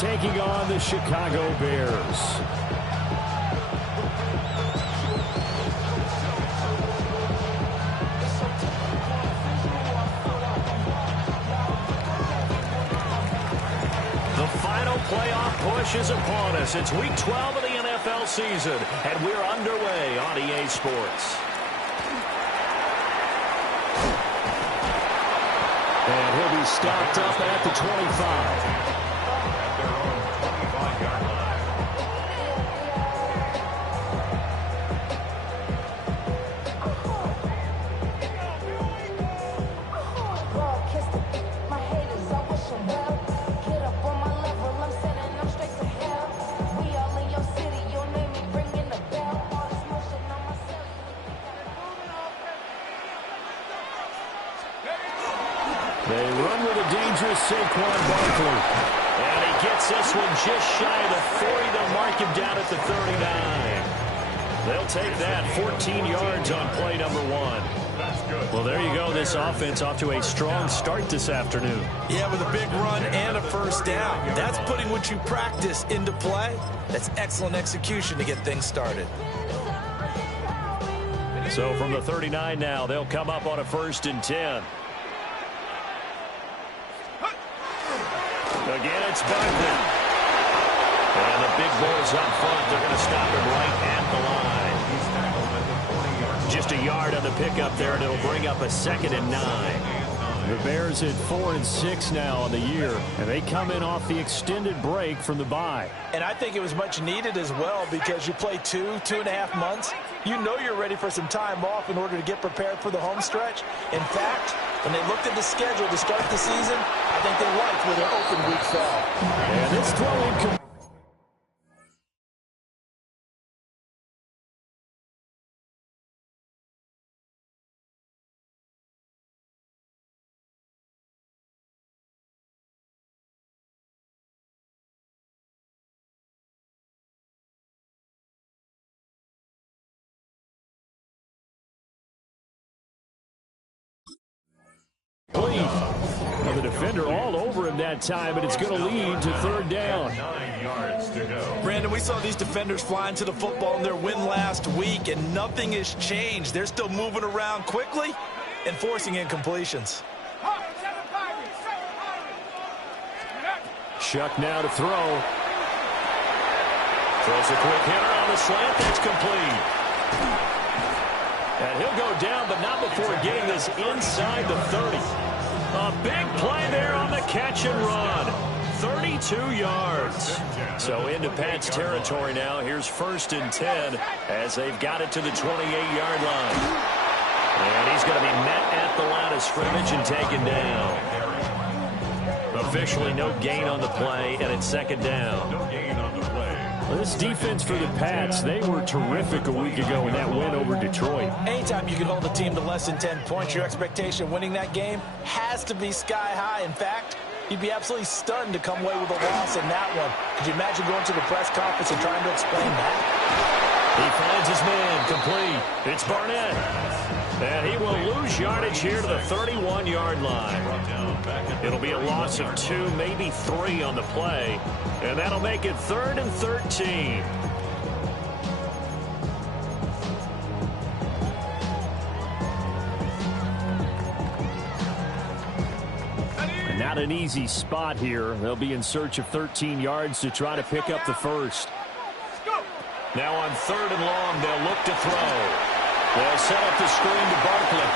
taking on the Chicago Bears. The final playoff push is upon us. It's Week 12 of the NFL season, and we're underway on EA Sports. And he'll be stopped up at the 25. They run with a dangerous Saquon Barkley. And he gets this one just shy of the 40. They'll mark him down at the 39. They'll take that 14 yards on play number 1. Well, there you go. This offense off to a strong start this afternoon. Yeah, with a big run and a first down. That's putting what you practice into play. That's excellent execution to get things started. So from the 39 now, they'll come up on a 1st and 10. Again, it's Barkley. And the big boys up front, they're going to stop him right at the line. Just a yard on the pickup there, and it'll bring up a 2nd and 9. The Bears at 4-6 now on the year, and they come in off the extended break from the bye. And I think it was much needed as well because you play 2.5 months. You know you're ready for some time off in order to get prepared for the home stretch. In fact, when they looked at the schedule to start the season, I think they liked where their open week fell. And this throw incomplete. Well, the defender all over him that time, and it's going to lead to 3rd down. 9 yards to go. Brandon, we saw these defenders flying to the football in their win last week, and nothing has changed. They're still moving around quickly and forcing incompletions. Shuck now to throw. Throws a quick hitter on the slant. That's complete. And he'll go down, but not before getting this inside the 30. A big play there on the catch and run. 32 yards. So into Pat's territory now. Here's 1st and 10 as they've got it to the 28-yard line. And he's going to be met at the line of scrimmage and taken down. Officially no gain on the play, and it's 2nd down. No gain on the play. Well, this defense for the Pats, they were terrific a week ago in that win over Detroit. Anytime you can hold a team to less than 10 points, your expectation of winning that game has to be sky high. In fact, you'd be absolutely stunned to come away with a loss in that one. Could you imagine going to the press conference and trying to explain that? He finds his man complete. It's Barnett. And he will lose yardage here to the 31-yard line. It'll be a loss of 2, maybe 3 on the play. And that'll make it 3rd and 13. And not an easy spot here. They'll be in search of 13 yards to try to pick up the 1st. Now on 3rd and long, they'll look to throw. They'll set up the screen to Barkley.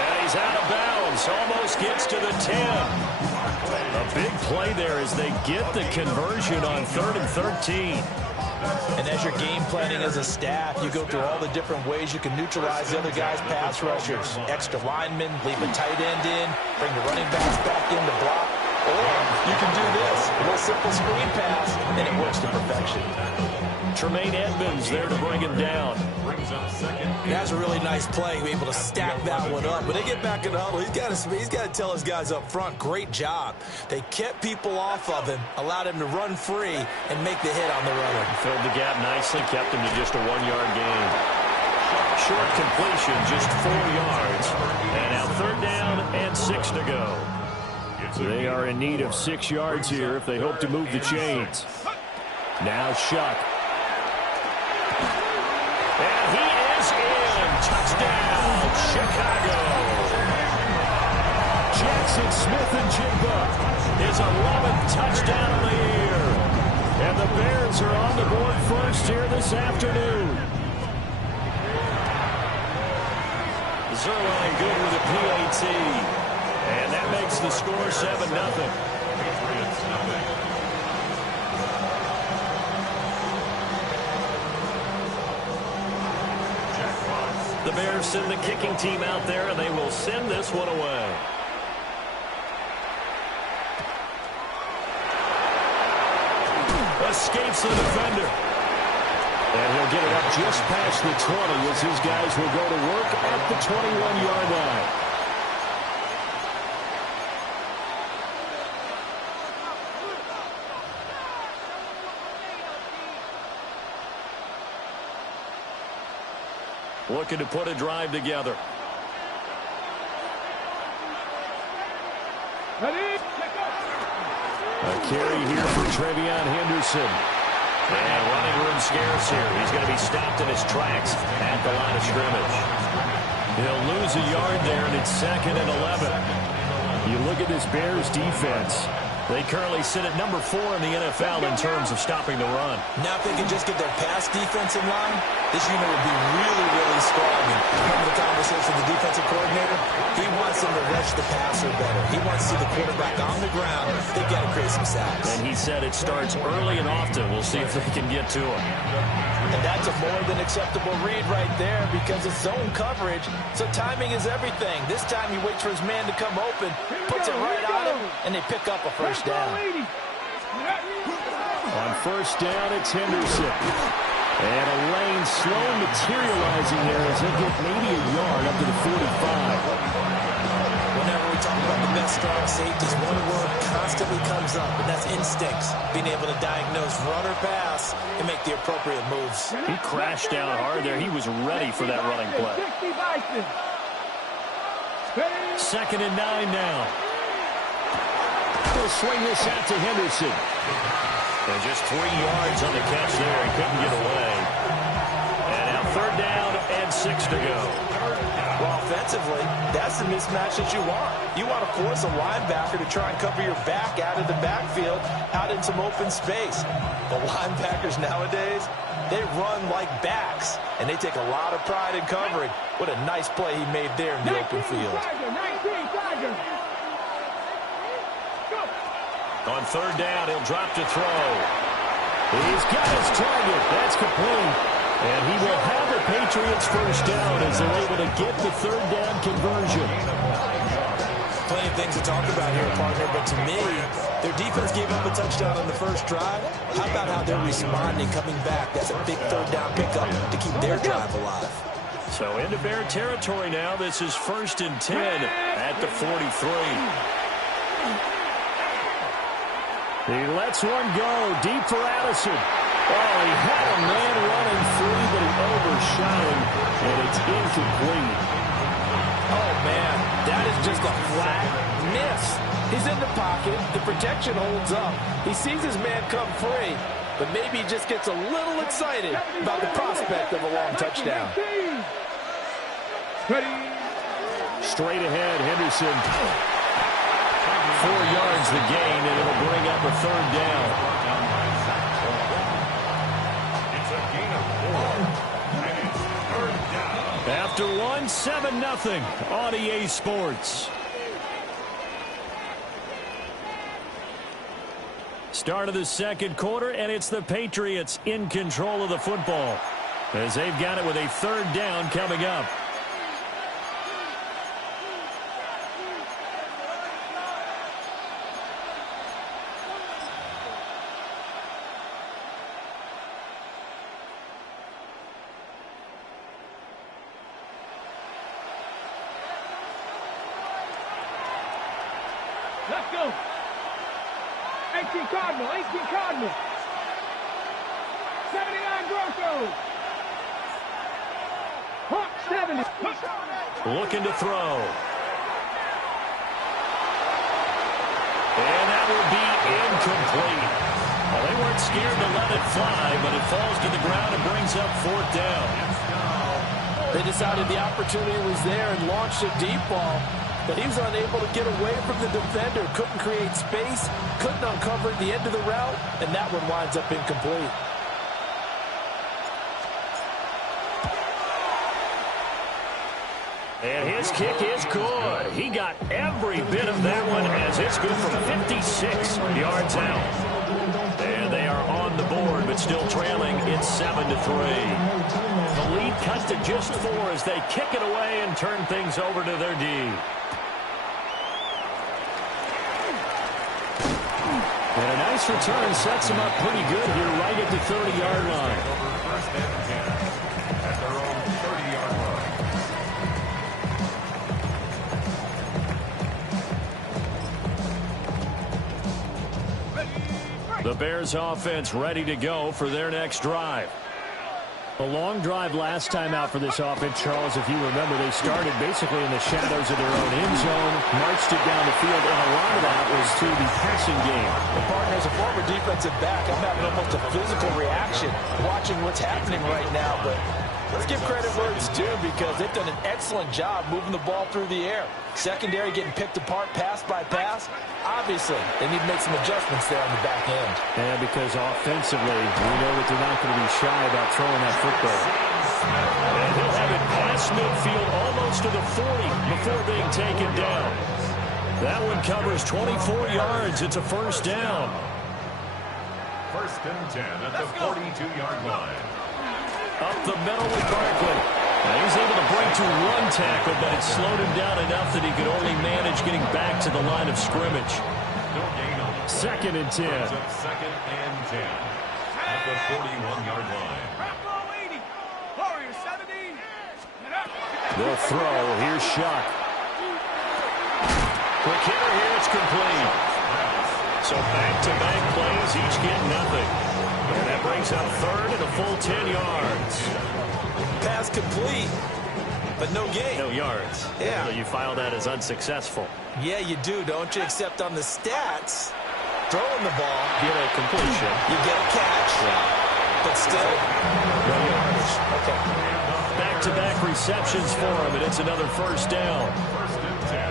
And he's out of bounds. Almost gets to the 10. A big play there as they get the conversion on 3rd and 13. And as you're game planning as a staff, you go through all the different ways you can neutralize the other guy's pass rushers. Extra linemen, leave a tight end in, bring the running backs back in to block. Or you can do this, a real simple screen pass, and it works to perfection. Tremaine Edmonds there to bring him down. That's a really nice play, be able to stack that one up. When they get back in the huddle, he's got to tell his guys up front, great job. They kept people off of him, allowed him to run free, and make the hit on the runner. Filled the gap nicely, kept him to just a 1-yard gain. Short completion, just 4 yards. And now 3rd down and 6 to go. They are in need of 6 yards here if they hope to move the chains. Now Shuck. And he is in. Touchdown, Chicago. Jackson Smith-Njigba, His 11th touchdown of the year. and the Bears are on the board first here this afternoon. Zerline good with a PAT. And that makes the score 7-0. The Bears send the kicking team out there, and they will send this one away. Escapes the defender. And he'll get it up just past the 20 as his guys will go to work at the 21-yard line. Looking to put a drive together. A carry here for Trevion Henderson. And running room scarce here. He's going to be stopped in his tracks at the line of scrimmage. He'll lose a yard there, and it's 2nd and 11. You look at this Bears defense. They currently sit at number 4 in the NFL in terms of stopping the run. Now if they can just get their pass defense in line, this unit would be really, really strong. And remember the conversation with the defensive coordinator? He wants them to rush the passer better. He wants to see the quarterback on the ground. They've got to create some sacks. And he said it starts early and often. We'll see if they can get to him. And that's a more than acceptable read right there because it's zone coverage, so timing is everything. This time he waits for his man to come open, puts it right on him, and they pick up a first down. On first down, it's Henderson. And a lane slow materializing there as they get maybe a yard up to the 45. Whenever we talk about the best strong safeties, one word constantly comes up, and that's instincts. Being able to diagnose run or pass and make the appropriate moves. He crashed down hard there. He was ready for that running play. 2nd and 9 now. He'll swing this out to Henderson. And just 3 yards on the catch there. He couldn't get away. And now 3rd down and 6 to go. Well, offensively, that's the mismatch that you want. You want to force a linebacker to try and cover your back out of the backfield, out in some open space. The linebackers nowadays, they run like backs, and they take a lot of pride in covering. What a nice play he made there in the open field. On 3rd down, he'll drop to throw. He's got his target. That's complete. And he will have the Patriots first down as they're able to get the 3rd down conversion. Plenty of things to talk about here, partner, but to me, their defense gave up a touchdown on the first drive. How about how they're responding, coming back? That's a big 3rd down pickup to keep their drive alive. So into Bear territory now. This is 1st and 10 at the 43. He lets one go deep for Addison. Oh, he had a man running free, but he overshot him, and it's incomplete. Oh, man, that is just a flat miss. He's in the pocket. The protection holds up. He sees his man come free, but maybe he just gets a little excited about the prospect of a long touchdown. Straight ahead, Henderson. 4 yards the gain, and it'll bring up a 3rd down. After 1, 7-0 on EA Sports. Start of the 2nd quarter, and it's the Patriots in control of the football as they've got it with a 3rd down coming up. Let's go. 18 Cardinal, 18 Cardinal. 79 Broncos. Hawk 70. Looking to throw. And that will be incomplete. Well, they weren't scared to let it fly, but it falls to the ground and brings up 4th down. They decided the opportunity was there and launched a deep ball, but he was unable to get away from the defender, couldn't create space, couldn't uncover at the end of the route, and that one winds up incomplete. And his kick is good. He got every bit of that one as it's good from 56 yards out. And they are on the board, but still trailing. It's 7-3. The lead cut to just 4 as they kick it away and turn things over to their D. And a nice return sets them up pretty good here right at the 30-yard line. First and 10 at their own 30-yard line. The Bears offense ready to go for their next drive. A long drive last time out for this offense, Charles. If you remember, they started basically in the shadows of their own end zone, marched it down the field, and a lot of that was to the passing game. The partner, as a former defensive back, I'm having almost a physical reaction watching what's happening right now, but let's give credit where it's due because they've done an excellent job moving the ball through the air. Secondary getting picked apart pass by pass. Obviously, they need to make some adjustments there on the back end. Yeah, because offensively, we know that they're not going to be shy about throwing that football. And he'll have it past midfield almost to the 40 before being taken down. That one covers 24 yards. It's a first down. First and 10 at the 42-yard line. Up the middle with Barkley. Now he's able to break to one tackle, but it slowed him down enough that he could only manage getting back to the line of scrimmage. No gain on the Second and 10. Second and 10 at the 41-yard line. They'll throw. Here's Shuck. Quick hitter here. It's complete. So back-to-back plays, each get nothing. And that brings up third and a full 10 yards. Pass complete, but no gain. No yards. Yeah. So you file that as unsuccessful. Yeah, you do, don't you? Except on the stats, throwing the ball, Get a completion. you get a catch, but still, no yardage. Okay. Back-to-back receptions for him, and it's another first down.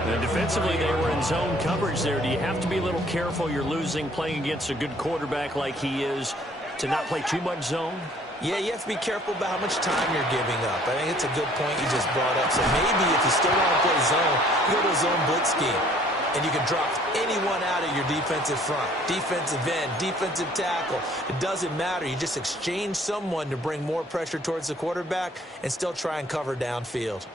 And defensively, they were in zone coverage there. Do you have to be a little careful? You're losing playing against a good quarterback like he is to not play too much zone? Yeah, you have to be careful about how much time you're giving up. I think it's a good point you just brought up. So maybe if you still want to play zone, you go to a zone blitz scheme. And you can drop anyone out of your defensive front. Defensive end, defensive tackle. It doesn't matter. You just exchange someone to bring more pressure towards the quarterback and still try and cover downfield.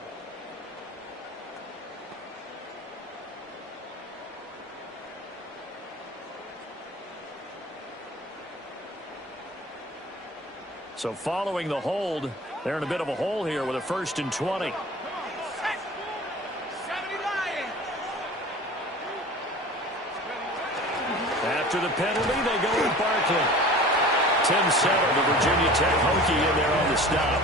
So following the hold, they're in a bit of a hole here with a 1st and 20. After the penalty, they go with Barkley. Tim Settle, the Virginia Tech Hokie, in there on the stop.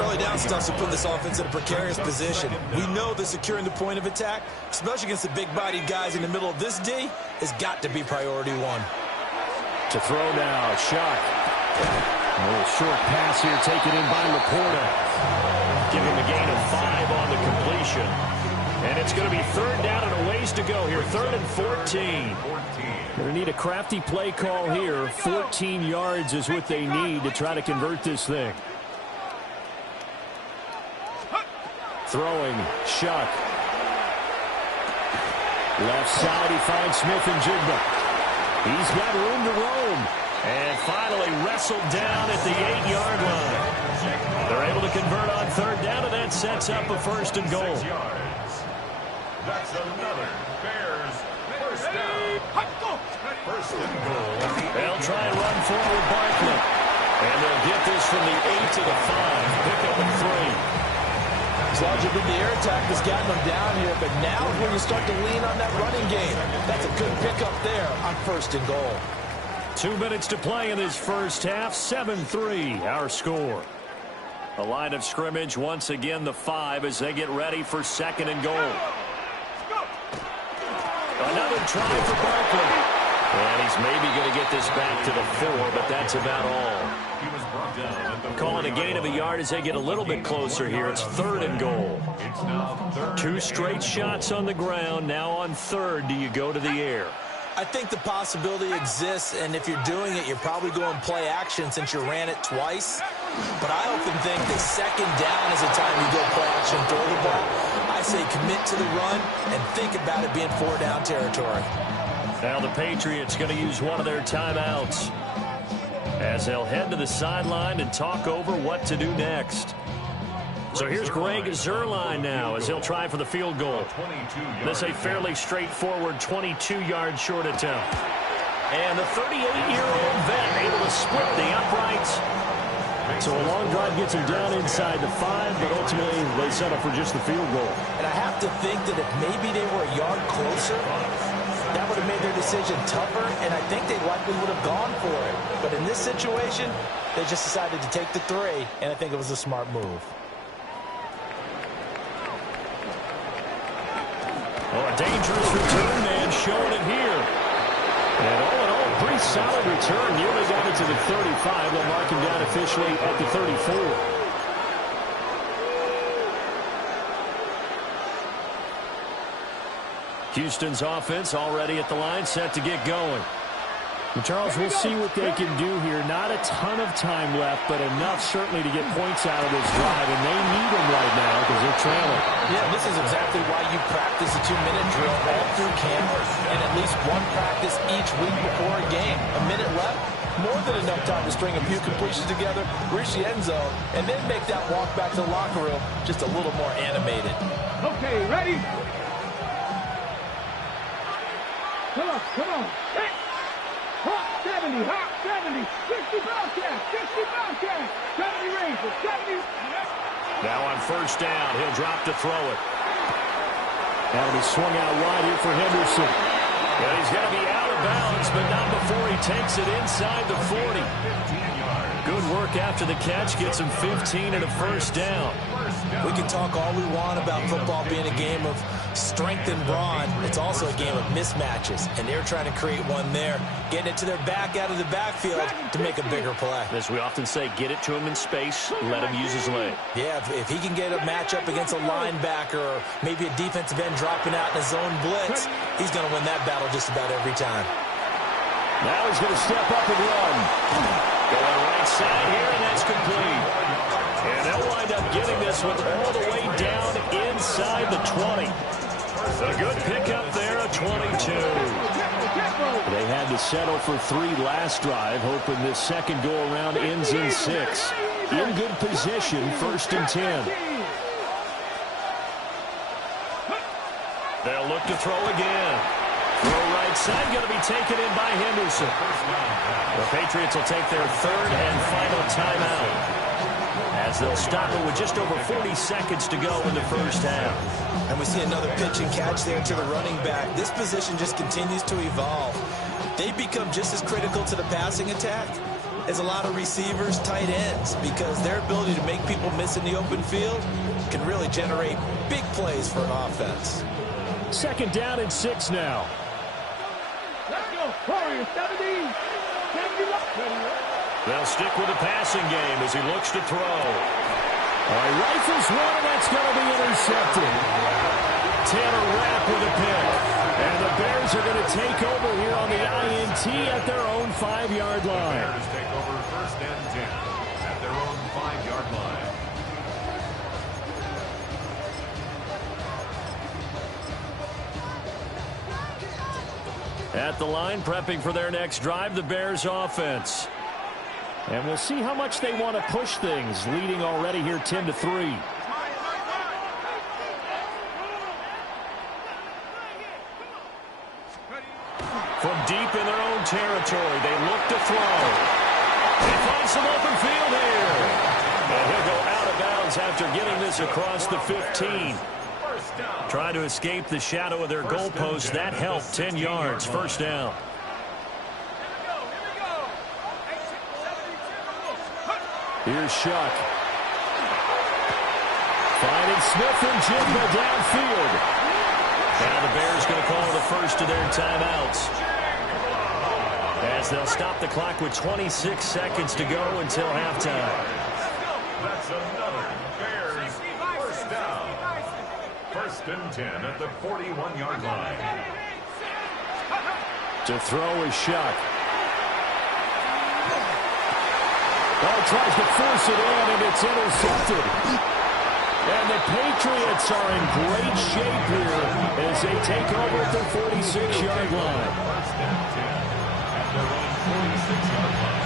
Early down stuff will put this offense in a precarious position. We know that securing the point of attack, especially against the big-bodied guys in the middle of this D, has got to be priority one. To throw now, Shuck. A little short pass here taken in by Laporta. Give him a gain of 5 on the completion. And it's going to be third down and a ways to go here. 3rd and 14. They need a crafty play call here. 14 yards is what they need to try to convert this thing. Throwing, Shuck. Left side, he finds Smith and Jigba. He's got room to roam. And finally wrestled down at the 8-yard line. They're able to convert on third down, and that sets up a 1st and goal. 6 yards. That's another Bears first down. First and goal. They'll try and run forward Barkley. And they'll get this from the 8 to the 5. Pick up at 3. As long as the air attack has gotten them down here, but now is when you start to lean on that running game. That's a good pickup there on 1st and goal. 2 minutes to play in this first half. 7-3, our score. The line of scrimmage, once again, the 5 as they get ready for 2nd and goal. Another try for Barkley. And he's maybe going to get this back to the 4, but that's about all. Calling a gain of a yard as they get a little bit closer here. It's 3rd and goal. 2 straight shots on the ground. Now on 3rd, do you go to the air? I think the possibility exists, and if you're doing it, you're probably going play action since you ran it twice. But I often think that 2nd down is the time you go play action, throw the ball. I say commit to the run and think about it being 4-down territory. Now the Patriots going to use one of their timeouts as they'll head to the sideline and talk over what to do next. So here's Greg Zuerlein now as he'll try for the field goal. This is a fairly straightforward 22-yard short attempt. And the 38-year-old vet able to split the uprights. So a long drive gets him down inside the 5, but ultimately they settle for just the field goal. And I have to think that if maybe they were a yard closer, that would have made their decision tougher, and I think they likely would have gone for it. But in this situation, they just decided to take the 3, and I think it was a smart move. Oh, a dangerous return man showing it here. And all in all, pretty solid return. Nearly got it to the 35. They'll mark him down officially at the 34. Houston's offense already at the line, set to get going. And Charles, we'll see what they can do here. Not a ton of time left, but enough certainly to get points out of this drive, and they need them right now because they're trailing. Yeah, this is exactly why you practice a 2-minute drill all through camp and at least one practice each week before a game. A minute left, more than enough time to string a few completions together, reach the end zone, and then make that walk back to the locker room just a little more animated. Okay, ready? Come on, come on. Hey. Hot 70, hot 70, 60 Bobcat, 60 Bobcat, 70 Rangers, 70. Now on 1st down, he'll drop to throw it. That'll be swung out wide here for Henderson. But he's going to be out of bounds, but not before he takes it inside the 40. Good work after the catch, gets him 15 and a 1st down. We can talk all we want about football being a game of strength and brawn. It's also a game of mismatches, and they're trying to create one there, getting it to their back out of the backfield to make a bigger play. As we often say, get it to him in space, let him use his leg. Yeah, if he can get a matchup against a linebacker or maybe a defensive end dropping out in a zone blitz, he's going to win that battle just about every time. Now he's going to step up and run. Going right side here, and that's complete. And they'll wind up getting this one all the way down inside the 20. A good pickup there, a 22. They had to settle for 3 last drive, hoping this second go-around ends in 6. In good position, 1st and 10. They'll look to throw again. Throw right side, going to be taken in by Henderson. The Patriots will take their 3rd and final timeout, as they'll stop it with just over 40 seconds to go in the 1st half. And we see another pitch and catch there to the running back. This position just continues to evolve. They become just as critical to the passing attack as a lot of receivers, tight ends, because their ability to make people miss in the open field can really generate big plays for an offense. 2nd down and 6 now. Let's go. Warriors, 70. 70. They'll stick with the passing game as he looks to throw. All right, rifles one, and that's going to be intercepted. Tanner Rapp with a pick. And the Bears are going to take over here on the INT at their own 5-yard line. Bears take over 1st and 10 at their own 5-yard line. At the line, prepping for their next drive, the Bears offense. And we'll see how much they want to push things, leading already here 10-3. From deep in their own territory, they look to throw. They find some open field here. And he'll go out of bounds after getting this across the 15. Trying to escape the shadow of their goalpost. That helped. 10 yards, 1st down. Here's Shuck. Finding Smith and Jigba downfield. Now the Bears going to call the first of their timeouts, as they'll stop the clock with 26 seconds to go until halftime. That's another Bears first down. First and 10 at the 41-yard line. To throw is Shuck. Oh, tries to force it in, and it's intercepted. And the Patriots are in great shape here as they take over at their 46-yard line. First and 10 at their own 46-yard line.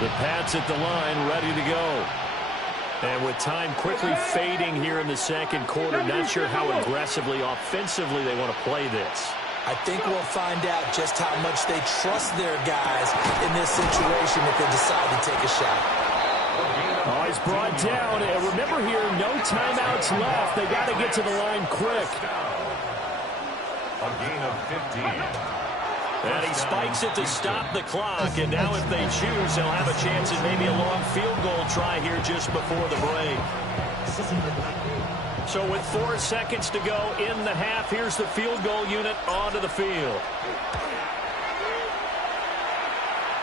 The Pats at the line, ready to go. And with time quickly fading here in the second quarter, not sure how aggressively, offensively they want to play this. I think we'll find out just how much they trust their guys in this situation if they decide to take a shot. Oh, he's brought down. And remember here, no timeouts left. They got to get to the line quick. A gain of 15. And he spikes it to stop the clock. And now if they choose, they'll have a chance at maybe a long field goal try here just before the break. So with 4 seconds to go in the half, here's the field goal unit onto the field.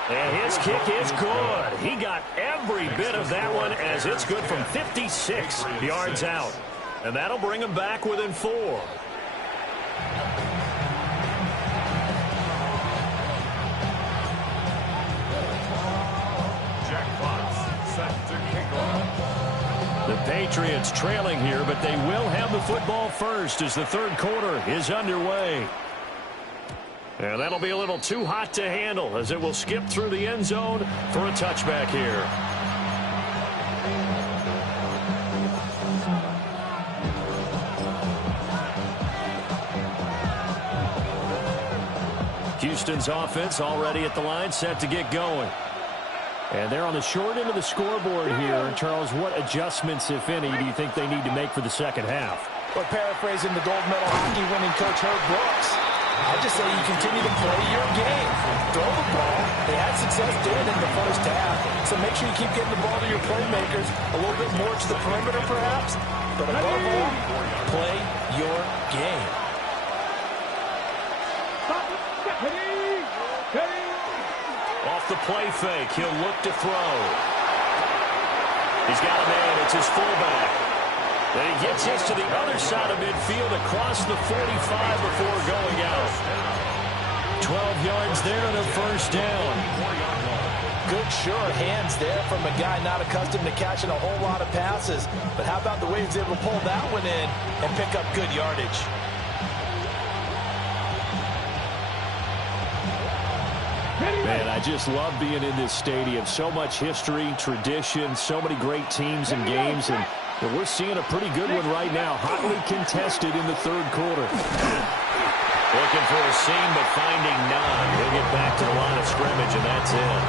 And his kick is good. He got every bit of that one as it's good from 56 yards out. And that'll bring him back within 4. The Patriots trailing here, but they will have the football first as the third quarter is underway. And that'll be a little too hot to handle as it will skip through the end zone for a touchback here. Houston's offense already at the line, set to get going. And they're on the short end of the scoreboard here. Charles, what adjustments, if any, do you think they need to make for the second half? Well, paraphrasing the gold medal hockey winning coach Herb Brooks, I just say you continue to play your game. Throw the ball. They had success doing it in the first half. So make sure you keep getting the ball to your playmakers, a little bit more to the perimeter perhaps. But above all, play your game. Off the play fake, he'll look to throw. He's got a man, it's his fullback. Then he gets this to the other side of midfield across the 45 before going out. 12 yards there and a first down. Good, sure hands there from a guy not accustomed to catching a whole lot of passes. But how about the way he was able to pull that one in and pick up good yardage? Man, I just love being in this stadium. So much history, tradition, so many great teams and games, and we're seeing a pretty good one right now. Hotly contested in the third quarter. Looking for a seam, but finding none. He'll get back to the line of scrimmage, and that's it.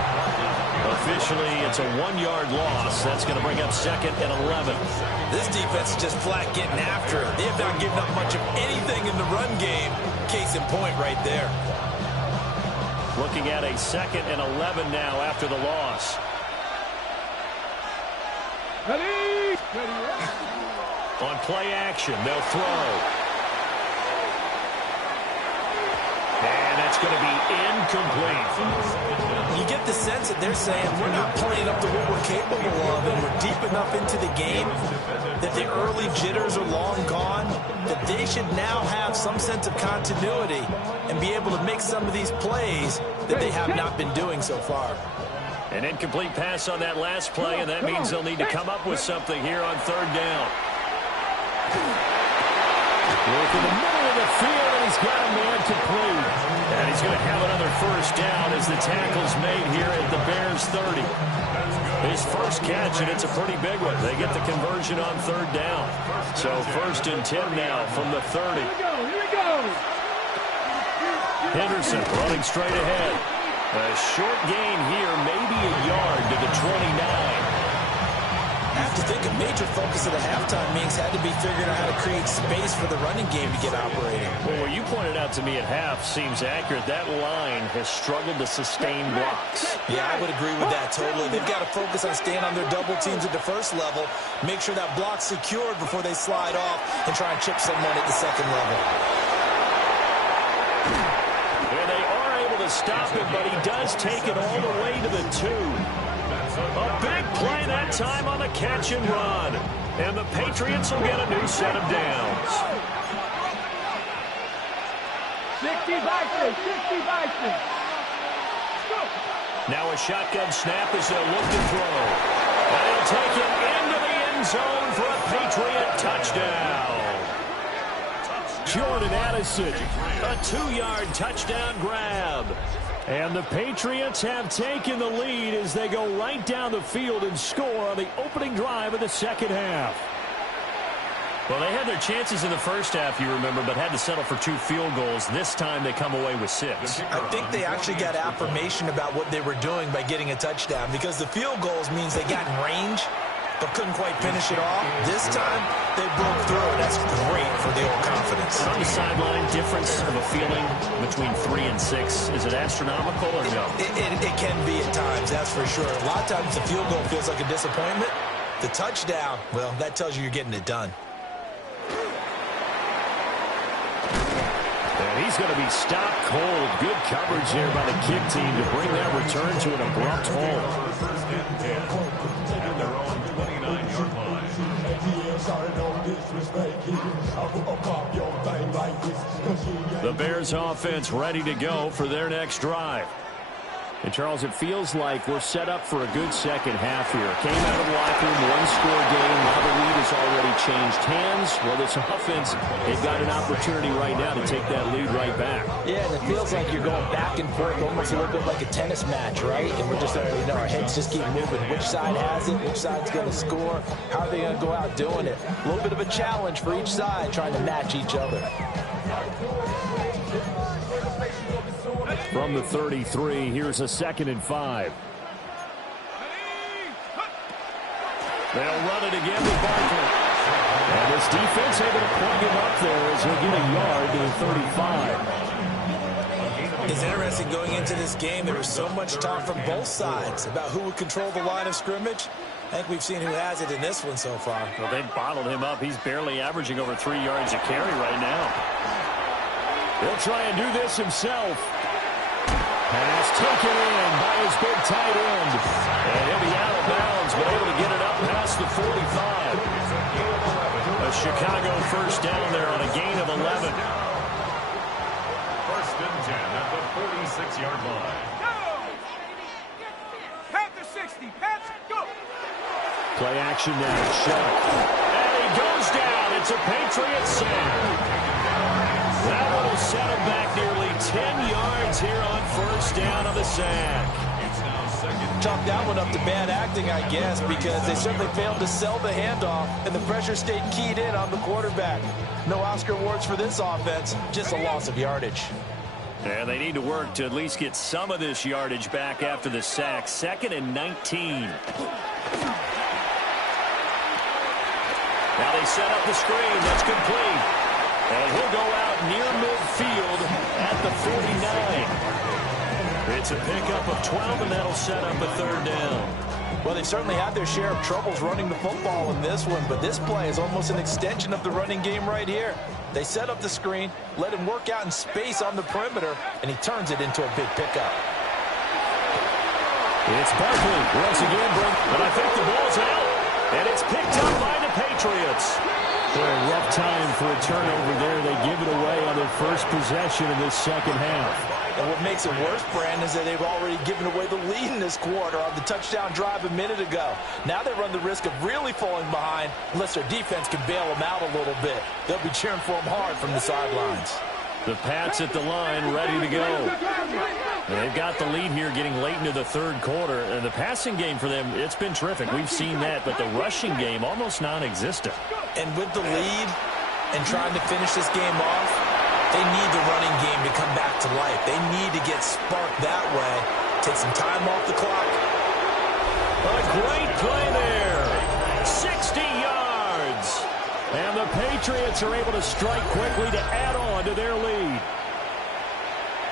Officially, it's a 1-yard loss. That's going to bring up second and 11. This defense is just flat getting after it. They have not given up much of anything in the run game. Case in point right there. Looking at a second and 11 now after the loss. Ready? On play action, they'll throw. And that's going to be incomplete. You get the sense that they're saying we're not playing up to what we're capable of, and we're deep enough into the game that the early jitters are long gone, that they should now have some sense of continuity and be able to make some of these plays that they have not been doing so far. An incomplete pass on that last play, and that means they'll need to come up with something here on third down. Work in the middle of the field, and he's got a man complete. And he's going to have another first down as the tackle's made here at the Bears 30. His first catch, and it's a pretty big one. They get the conversion on third down. So first and 10 now from the 30. Here we go. Henderson running straight ahead. A short gain here, maybe a yard to the 29. have to think a major focus of the halftime meetings had to be figuring out how to create space for the running game to get operating. Well, what you pointed out to me at half seems accurate. That line has struggled to sustain blocks. Yeah, I would agree with that totally. They've got to focus on staying on their double teams at the first level, make sure that block's secured before they slide off and try and chip someone at the second level. And they are able to stop him, but he does take it all the way to the 2. A big play that time on the catch and run. And the Patriots will get a new set of downs. 60 Vikings, 60 Vikings. Now a shotgun snap as they'll look to throw. And he'll take it into the end zone for a Patriot touchdown. Jordan Addison, a 2-yard touchdown grab. And the Patriots have taken the lead as they go right down the field and score on the opening drive of the second half. Well, they had their chances in the first half, you remember, but had to settle for 2 field goals. This time they come away with 6. I think they actually got affirmation about what they were doing by getting a touchdown, because the field goals means they got in range but couldn't quite finish it off. This time, they broke through, and that's great for the old confidence. On the sideline, difference of a feeling between 3 and 6, is it astronomical or no? It can be at times, that's for sure. A lot of times the field goal feels like a disappointment. The touchdown, well, that tells you you're getting it done. And he's going to be stopped cold. Good coverage there by the kick team to bring that return to an abrupt halt. First and 10 at their own 29-yard line. The Bears offense ready to go for their next drive. And, Charles, it feels like we're set up for a good second half here. Came out of the locker room, one-score game. Now the lead has already changed hands. Well, this offense, they've got an opportunity right now to take that lead right back. Yeah, and it feels like you're going back and forth, almost a little bit like a tennis match, right? And we're just, our heads just keep moving. Which side has it? Which side's going to score? How are they going to go out doing it? A little bit of a challenge for each side, trying to match each other. From the 33, here's a 2nd and 5. They'll run it again with Barkley. And this defense able to plug him up there as he'll get a yard to the 35. It's interesting going into this game. There was so much talk from both sides about who would control the line of scrimmage. I think we've seen who has it in this one so far. Well, they bottled him up. He's barely averaging over 3 yards a carry right now. He'll try and do this himself. Pass taken in by his big tight end. And he'll be out of bounds, but able to get it up past the 45. A Chicago first down there on a gain of 11. First and 10 at the 46-yard line. Panther 60, Panther, go! Play action now. Shot. And he goes down. It's a Patriot sack. That one will set him back nearly 10 yards here on first down on the sack. Chalk that one up to bad acting, I guess, because they certainly failed to sell the handoff, and the pressure stayed keyed in on the quarterback. No Oscar awards for this offense, just a loss of yardage. And they need to work to at least get some of this yardage back after the sack. 2nd and 19. Now they set up the screen. That's complete. And he'll go out near midfield at the 49. It's a pickup of 12, and that'll set up a 3rd down. Well, they certainly had their share of troubles running the football in this one, but this play is almost an extension of the running game right here. They set up the screen, let him work out in space on the perimeter, and he turns it into a big pickup. It's Barkley once again, but I think the ball's out, and it's picked up by the Patriots. Boy, a rough time for a turnover there. They give it away on their first possession in this second half. And what makes it worse, Brandon, is that they've already given away the lead in this quarter on the touchdown drive a minute ago. Now they run the risk of really falling behind unless their defense can bail them out a little bit. They'll be cheering for them hard from the sidelines. The Pats at the line, ready to go. And they've got the lead here getting late into the 3rd quarter. And the passing game for them, it's been terrific. We've seen that, but the rushing game almost non-existent. And with the lead and trying to finish this game off, they need the running game to come back to life. They need to get sparked that way. Take some time off the clock. A great play there. 6 Patriots are able to strike quickly to add on to their lead.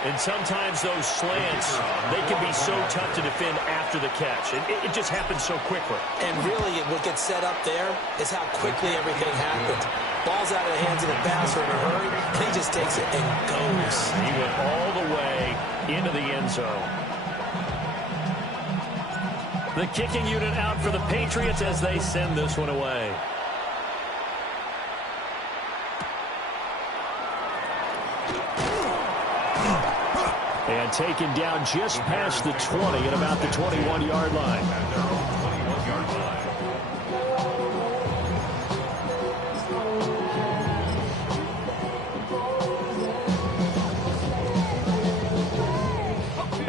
And sometimes those slants, they can be so tough to defend after the catch. It just happens so quickly. And really, what gets set up there is how quickly everything happens. Ball's out of the hands of the passer in a hurry, and he just takes it and goes. He went all the way into the end zone. The kicking unit out for the Patriots as they send this one away. And taken down just past the 20 at about the 21-yard line.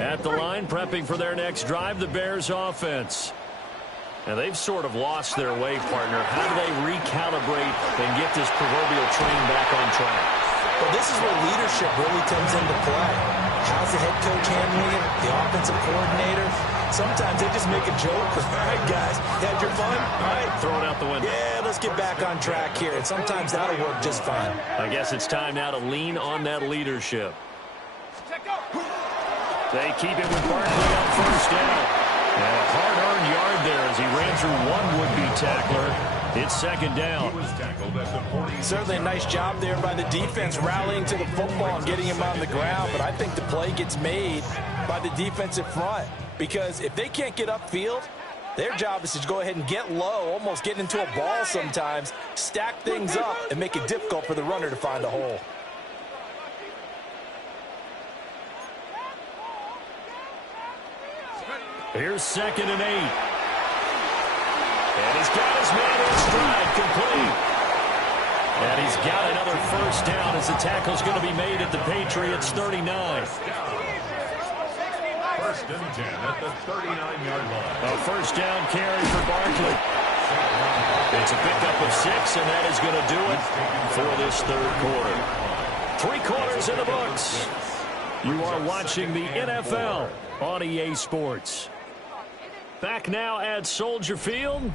At the line, prepping for their next drive, the Bears offense. Now, they've sort of lost their way, partner. How do they recalibrate and get this proverbial train back on track? Well, this is where leadership really comes into play. How's the head coach handling it? The offensive coordinator? Sometimes they just make a joke. All right, guys, you had your fun? All right. Throw it out the window. Yeah, let's get back on track here. And sometimes that'll work just fine. I guess it's time now to lean on that leadership. They keep it with Barkley on first down. And a hard-earned yard there as he ran through one would-be tackler. It's second down. He was tackled at the 40. Certainly a nice job there by the defense rallying to the football and getting him on the ground. But I think the play gets made by the defensive front. Because if they can't get upfield, their job is to go ahead and get low, almost get into a ball sometimes, stack things up, and make it difficult for the runner to find a hole. Here's 2nd and 8. And he's got his man in stride, complete. And he's got another first down as the tackle's going to be made at the Patriots' 39. First and 10 at the 39-yard line. A first down carry for Barkley. It's a pickup of 6, and that is going to do it for this third quarter. 3 quarters in the books. You are watching the NFL on EA Sports. Back now at Soldier Field.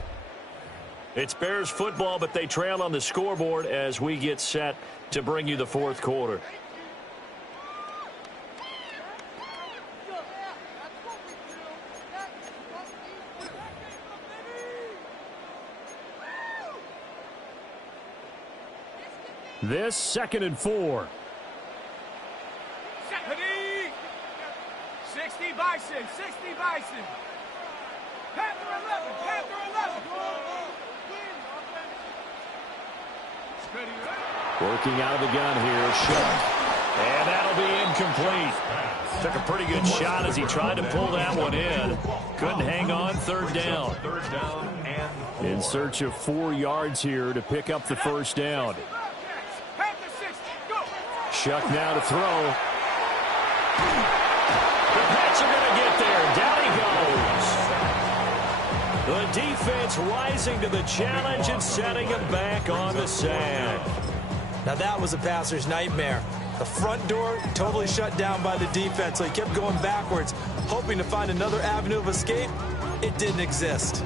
It's Bears football, but they trail on the scoreboard as we get set to bring you the fourth quarter. This 2nd and 4. 60 Bison, 60 Bison. Panther 11, Panther 11. Working out of the gun here, Shuck. And that'll be incomplete. Took a pretty good shot as he tried to pull that one in. Couldn't hang on, third down. Third down and 4. In search of 4 yards here to pick up the first down. Shuck now to throw. The Pats are going to get there. Down he goes. The defense rising to the challenge and setting him back on the sack. Now that was a passer's nightmare. The front door totally shut down by the defense, so he kept going backwards, hoping to find another avenue of escape. It didn't exist.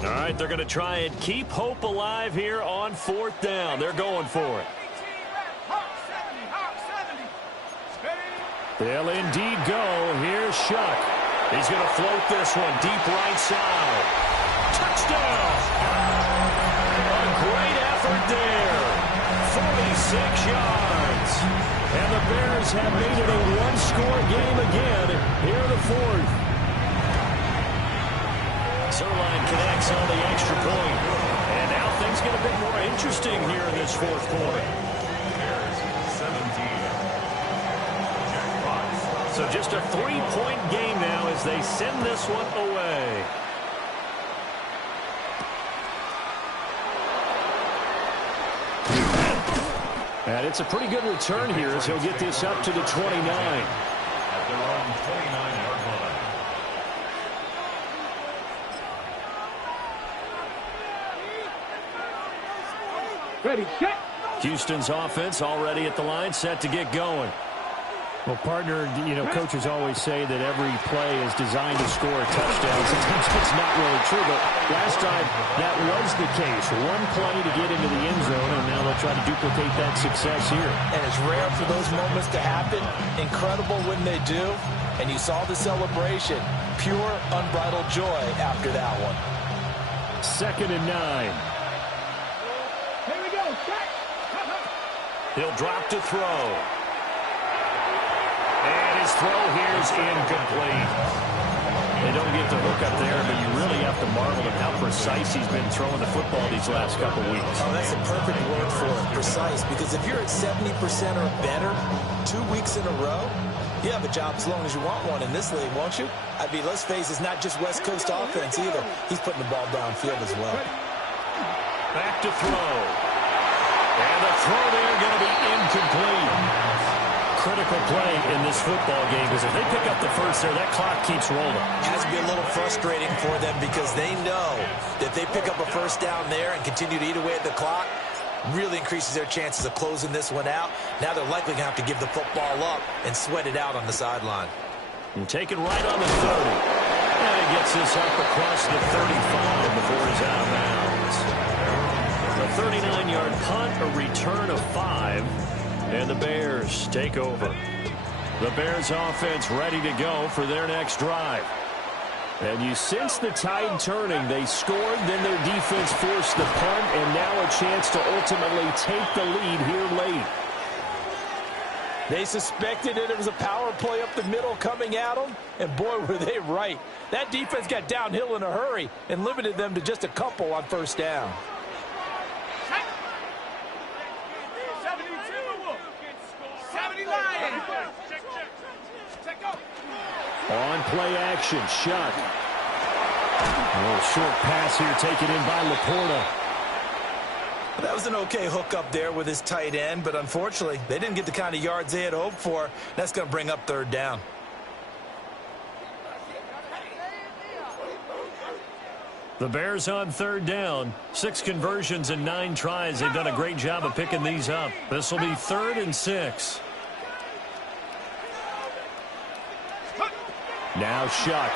All right, they're going to try and keep hope alive here on 4th down. They're going for it. They'll indeed go. Here's Shuck. He's going to float this one deep right side. Touchdown! A great effort there. 46 yards. And the Bears have made it a one-score game again here in the fourth. Zerline connects on the extra point. And now things get a bit more interesting here in this fourth quarter. Bears 17. So just a 3-point game now as they send this one away. And it's a pretty good return here as he'll get this up to the 29. At their own 29-yard line. Ready, set. Houston's offense already at the line, set to get going. Well, partner, coaches always say that every play is designed to score a touchdown. Sometimes it's not really true, but last time that was the case. One play to get into the end zone, and now they'll try to duplicate that success here. And it's rare for those moments to happen. Incredible when they do. And you saw the celebration. Pure, unbridled joy after that one. 2nd and 9. Here we go. He'll drop to throw. And his throw here is incomplete. They don't get the hook up there, but you really have to marvel at how precise he's been throwing the football these last couple weeks. Oh, that's a perfect word for it, precise. Because if you're at 70% or better 2 weeks in a row, you have a job as long as you want one in this league, won't you? I mean, let's face it, it's not just West Coast offense either. He's putting the ball downfield as well. Back to throw. And the throw there going to be incomplete. Critical play in this football game, because if they pick up the first there, that clock keeps rolling. It has to be a little frustrating for them because they know that if they pick up a first down there and continue to eat away at the clock, really increases their chances of closing this one out. Now they're likely going to have to give the football up and sweat it out on the sideline. And taken right on the 30. And he gets this up across the 35 before he's out of bounds. A 39-yard punt, a return of 5. And the Bears take over. The Bears offense ready to go for their next drive. And you sense the tide turning. They scored, then their defense forced the punt, and now a chance to ultimately take the lead here late. They suspected it was a power play up the middle coming at them, and boy, were they right. That defense got downhill in a hurry and limited them to just a couple on first down. On play action, Shuck. A little short pass here taken in by Laporta. That was an okay hookup there with his tight end, but unfortunately, they didn't get the kind of yards they had hoped for. That's going to bring up 3rd down. The Bears on 3rd down. 6 conversions and 9 tries. They've done a great job of picking these up. This will be 3rd and 6. Now Shuck.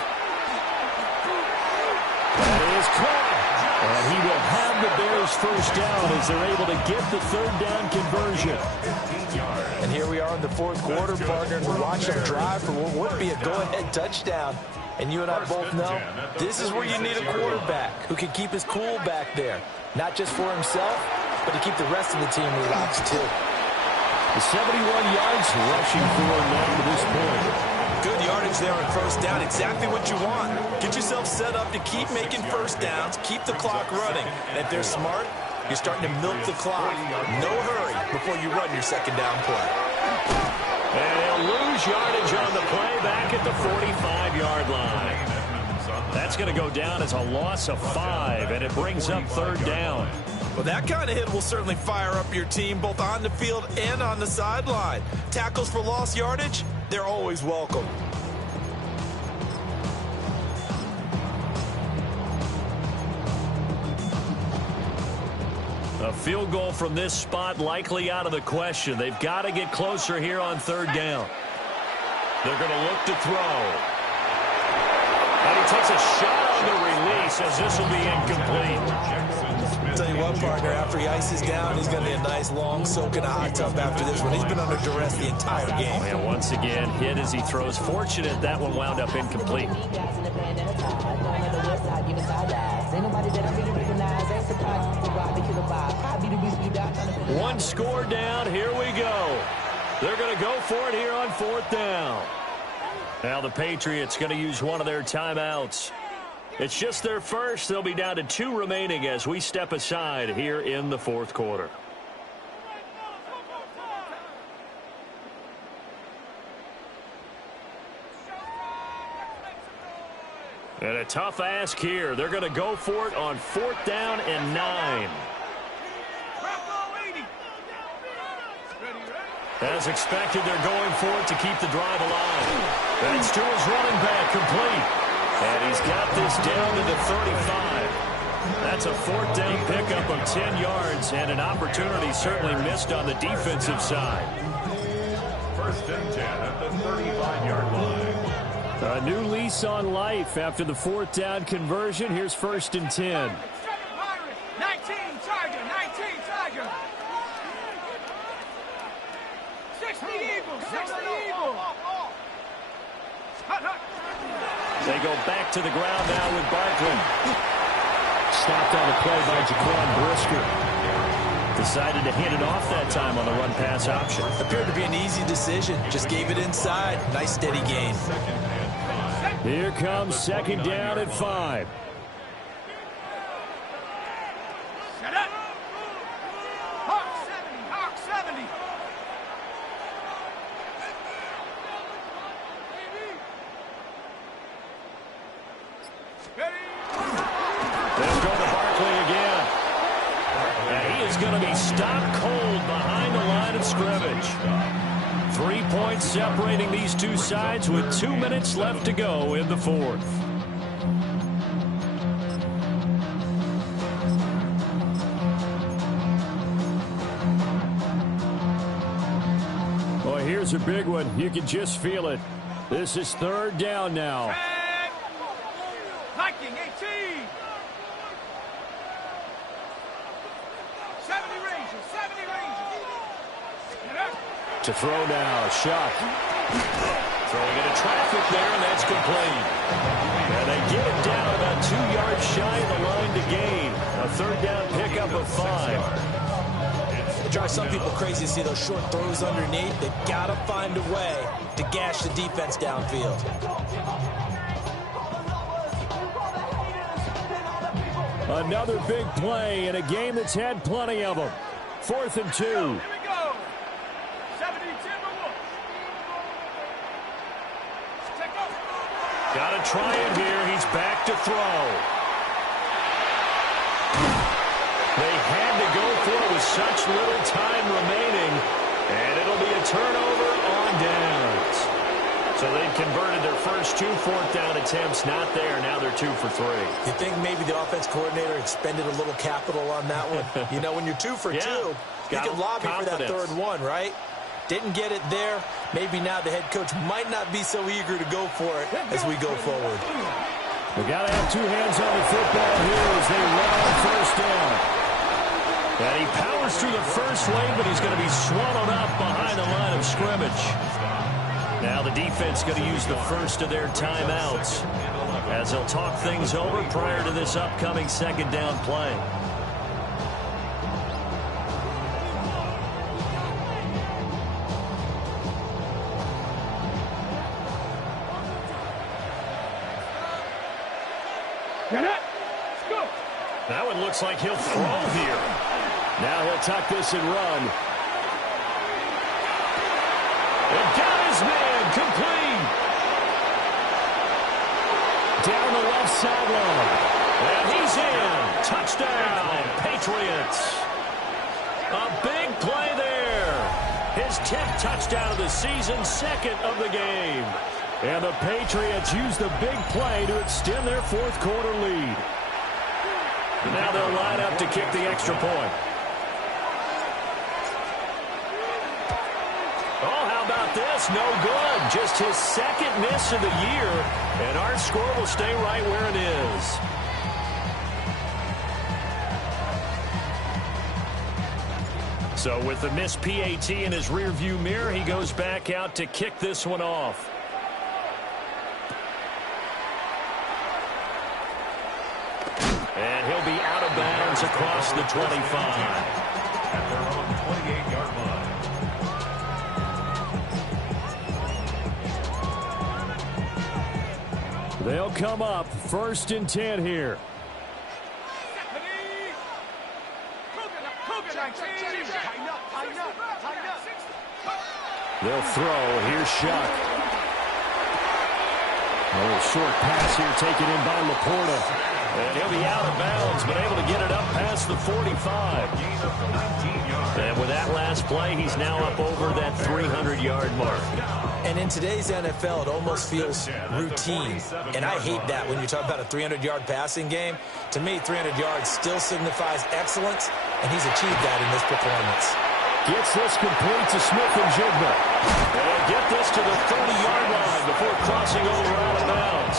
That is caught. And he will have the Bears first down as they're able to get the 3rd down conversion. And here we are in the 4th quarter, partner, and we're watching them drive for what would be a go-ahead touchdown. And you and I both know this is where you need a quarterback who can keep his cool back there. Not just for himself, but to keep the rest of the team relaxed too. The 71 yards rushing for now to this point. Good yardage there on first down. Exactly what you want. Get yourself set up to keep making first downs, keep the clock running. And if they're smart, you're starting to milk the clock. No hurry before you run your 2nd down play. And he'll lose yardage on the play back at the 45-yard line. That's going to go down as a loss of 5, and it brings up 3rd down. Well, that kind of hit will certainly fire up your team both on the field and on the sideline. Tackles for lost yardage, they're always welcome. A field goal from this spot likely out of the question. They've got to get closer here on 3rd down. They're going to look to throw. And he takes a shot on the release as this will be incomplete. Tell you what, partner, after he ices down, he's going to be a nice long soak in a hot tub after this one. He's been under duress the entire game. And once again, hit as he throws. Fortunate that one wound up incomplete. One score down. Here we go. They're going to go for it here on 4th down. Now the Patriots going to use one of their timeouts. It's just their first. They'll be down to 2 remaining as we step aside here in the 4th quarter. And a tough ask here. They're going to go for it on 4th down and 9. As expected, they're going for it to keep the drive alive. That's to his running back, complete. And he's got this down to the 35. That's a 4th down pickup of 10 yards and an opportunity certainly missed on the defensive side. First and 10 at the 35-yard line. A new lease on life after the fourth down conversion. Here's first and 10. 19 Tiger, 19 Tiger. 60 Eagles, 60 Eagles. They go back to the ground now with Barkley. Stopped on the play by Jaquan Brisker. Decided to hand it off that time on the run-pass option. Appeared to be an easy decision. Just gave it inside. Nice steady gain. Here comes second down at 5. Set up. Hawk 70, Hawk 70. They'll go to Barkley again. And he is going to be stopped cold behind the line of scrimmage. 3 points separating these two sides with 2 minutes left to go in the fourth. Well, here's a big one. You can just feel it. This is third down now. Viking 18. 70 Rangers, 70 Rangers. To throw now, Shuck. Throwing into traffic there, and that's complete. And they get it down about 2 yards shy of the line to gain. A third down pickup of 5. It drives some people crazy to see those short throws underneath. They've got to find a way to gash the defense downfield. Another big play in a game that's had plenty of them. 4th and 2. Here we go. 70 Timberwolves. Take off. Got to try it here. He's back to throw. They had to go for it with such little time remaining, and it'll be a turnover on downs. So they've converted their first 2 fourth-down attempts. Not there. Now they're 2 for 3. You think maybe the offense coordinator expended a little capital on that one? You know, when you're 2 for 2, you can lobby for that third one, right? Didn't get it there. Maybe now the head coach might not be so eager to go for it as we go forward. We got to have 2 hands on the football here as they run on first down. And he powers through the first wave, but he's going to be swallowed up behind the line of scrimmage. Now the defense going to use the first of their timeouts as they'll talk things over prior to this upcoming second down play. Get it. Go. That one looks like he'll throw here. Now he'll tuck this and run. And got his man complete. Down the left sideline. And he's in. Touchdown, Patriots. A big play there. His 10th touchdown of the season, 2nd of the game. And the Patriots use the big play to extend their fourth quarter lead. Now they'll line up to kick the extra point. Oh, how about this? No good. Just his 2nd miss of the year. And our score will stay right where it is. So with the missed PAT in his rearview mirror, he goes back out to kick this one off. And he'll be out of bounds across the 25. At their own 28-yard line. They'll come up 1st and 10 here. They'll throw. Here's Shuck. A little short pass here taken in by Laporta. And he'll be out of bounds, but able to get it up past the 45. And with that last play, he's now up over that 300-yard mark. And in today's NFL, it almost feels routine. And I hate that when you talk about a 300-yard passing game. To me, 300 yards still signifies excellence, and he's achieved that in this performance. Gets this complete to Smith-Njigba. And he'll get this to the 30-yard line before crossing over out of bounds.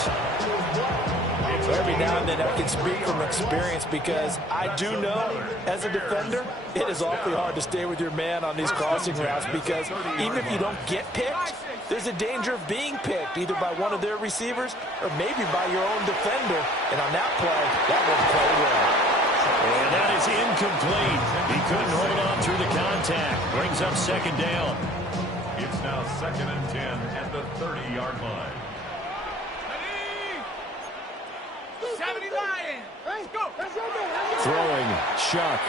So every now and then I can speak from experience because I do know as a defender it is awfully hard to stay with your man on these crossing routes because even if you don't get picked, there's a danger of being picked either by one of their receivers or maybe by your own defender. And on that play, that won't play well. And that is incomplete. He couldn't hold on through the contact. Brings up second down. It's now 2nd and 10 at the 30-yard line. 70 Lions. Let's go. Let's go. Throwing, Chuck.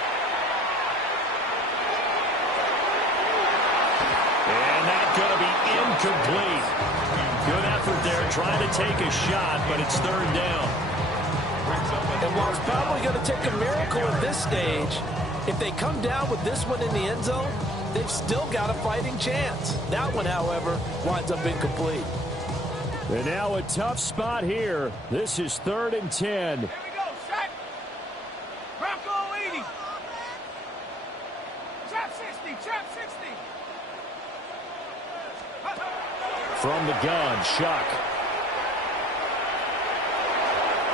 And that's going to be incomplete. Good effort there trying to take a shot, but it's third down. And while it's probably going to take a miracle at this stage, if they come down with this one in the end zone, they've still got a fighting chance. That one, however, winds up incomplete. And now a tough spot here. This is 3rd and 10. Here we go. Set. Bronco 80. Trap 60. Trap 60. From the gun, Chuck.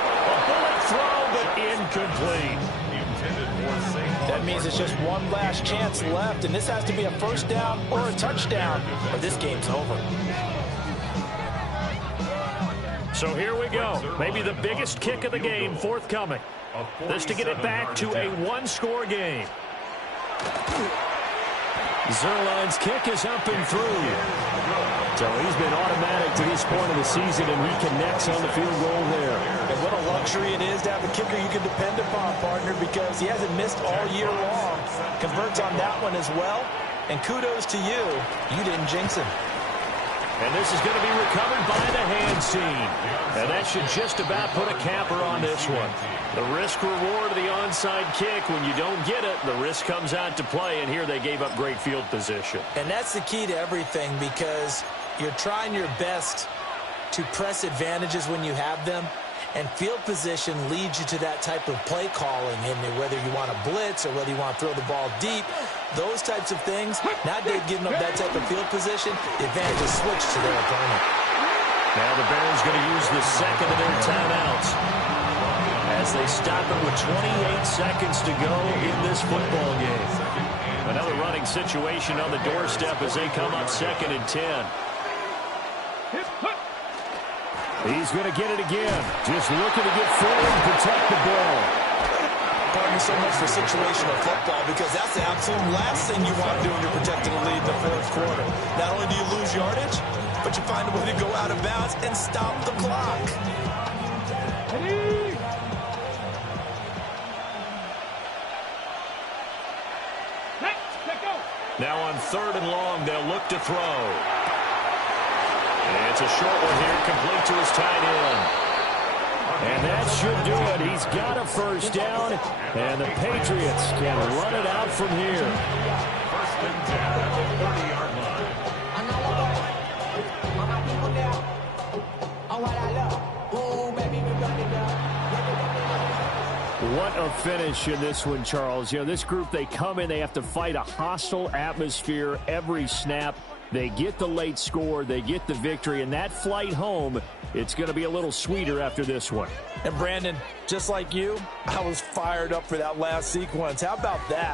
A bullet throw, but incomplete. That means it's just one last chance left, and this has to be a first down or a touchdown, or this game's over. So here we go. Maybe the biggest kick of the game forthcoming. This to get it back to a one-score game. Zerline's kick is up and through. So he's been automatic to this point of the season, and he connects on the field goal there. And what a luxury it is to have a kicker you can depend upon, partner, because he hasn't missed all year long. Converts on that one as well. And kudos to you. You didn't jinx him. And this is going to be recovered by the hands team. And that should just about put a capper on this one. The risk-reward of the onside kick, when you don't get it, the risk comes out to play, and here they gave up great field position. And that's the key to everything because you're trying your best to press advantages when you have them, and field position leads you to that type of play calling, and whether you want to blitz or whether you want to throw the ball deep, those types of things, now they're giving up that type of field position, the advantage is switched to their opponent. Now the Bears going to use the second of their timeouts as they stop it with 28 seconds to go in this football game. Another running situation on the doorstep as they come up 2nd and 10. He's going to get it again. Just looking to get forward and protect the ball. Pardon me so much for situational football because that's the absolute last thing you want to do when you're protecting the lead in the fourth quarter. Not only do you lose yardage, but you find a way to go out of bounds and stop the clock. Now on 3rd and long, they'll look to throw. And it's a short one here, complete to his tight end. And that should do it. He's got a first down, and the Patriots can run it out from here. 1st and 10 at the 30-yard line. What a finish in this one, Charles. You know, this group, they come in, they have to fight a hostile atmosphere every snap. They get the late score, they get the victory, and that flight home, it's going to be a little sweeter after this one. And Brandon, just like you, I was fired up for that last sequence. How about that?